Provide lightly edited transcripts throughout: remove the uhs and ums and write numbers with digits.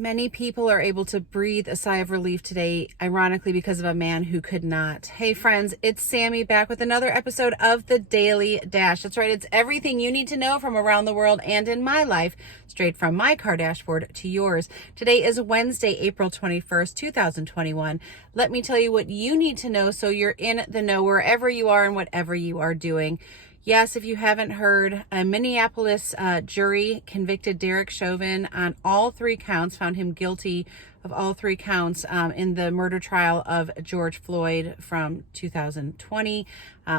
Many people are able to breathe a sigh of relief today, ironically, because of a man who could not. Hey friends, it's Sammy back with another episode of the Daily Dash. That's right, it's everything you need to know from around the world and in my life, straight from my car dashboard to yours. Today is Wednesday, April 21st, 2021. Let me tell you what you need to know so you're in the know wherever you are and whatever you are doing. Yes, if you haven't heard, a Minneapolis jury convicted Derek Chauvin on all three counts, found him guilty of all three counts in the murder trial of George Floyd from 2020.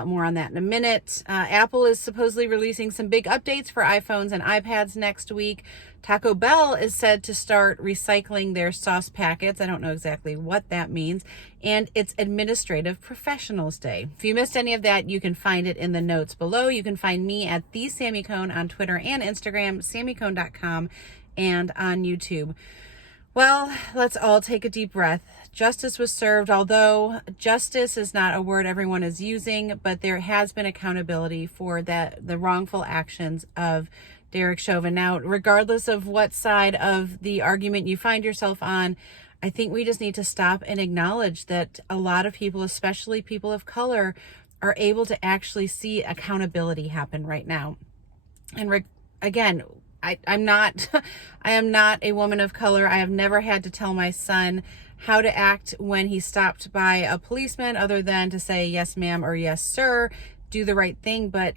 More on that in a minute. Apple is supposedly releasing some big updates for iPhones and iPads next week. Taco Bell is said to start recycling their sauce packets. I don't know exactly what that means. And it's Administrative Professionals Day. If you missed any of that, you can find it in the notes below. You can find me at the Sammy Cone on Twitter and Instagram, sammycone.com, and on YouTube. Well, let's all take a deep breath. Justice was served, although justice is not a word everyone is using, but there has been accountability for the wrongful actions of Derek Chauvin. Now, regardless of what side of the argument you find yourself on, I think we just need to stop and acknowledge that a lot of people, especially people of color, are able to actually see accountability happen right now. And again, I am not a woman of color. I have never had to tell my son how to act when he's stopped by a policeman other than to say, yes, ma'am, or yes, sir, do the right thing. But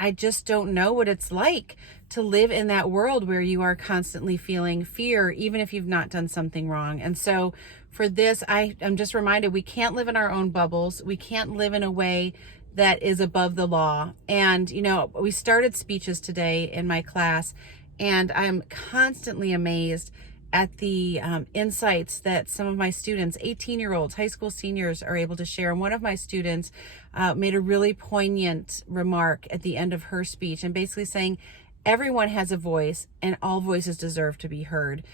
I just don't know what it's like to live in that world where you are constantly feeling fear, even if you've not done something wrong. And so for this, I'm just reminded we can't live in our own bubbles. We can't live in a way that is above the law. And, you know, we started speeches today in my class, and I'm constantly amazed at the insights that some of my students, 18-year-olds, high school seniors, are able to share. And one of my students made a really poignant remark at the end of her speech, and basically saying, everyone has a voice and all voices deserve to be heard.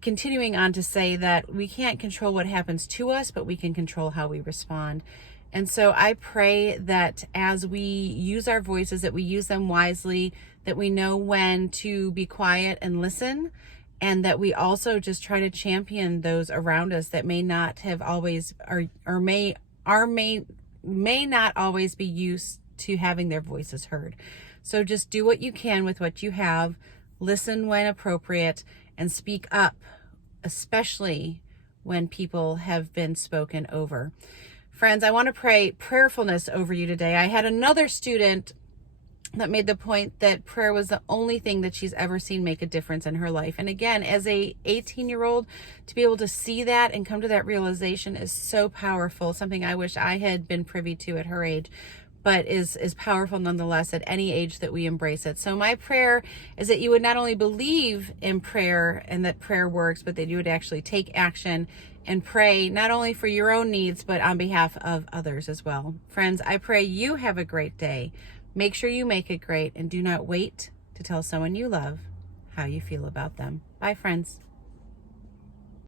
Continuing on to say that we can't control what happens to us, but we can control how we respond. And so I pray that as we use our voices, that we use them wisely, that we know when to be quiet and listen, and that we also just try to champion those around us that may not have always or may not always be used to having their voices heard. So just do what you can with what you have, listen when appropriate, and speak up, especially when people have been spoken over. Friends, I want to pray prayerfulness over you today. I had another student that made the point that prayer was the only thing that she's ever seen make a difference in her life. And again, as a 18-year-old, to be able to see that and come to that realization is so powerful, something I wish I had been privy to at her age, but is powerful nonetheless at any age that we embrace it. So my prayer is that you would not only believe in prayer and that prayer works, but that you would actually take action and pray not only for your own needs, but on behalf of others as well. Friends, I pray you have a great day. Make sure you make it great, and do not wait to tell someone you love how you feel about them. Bye, friends.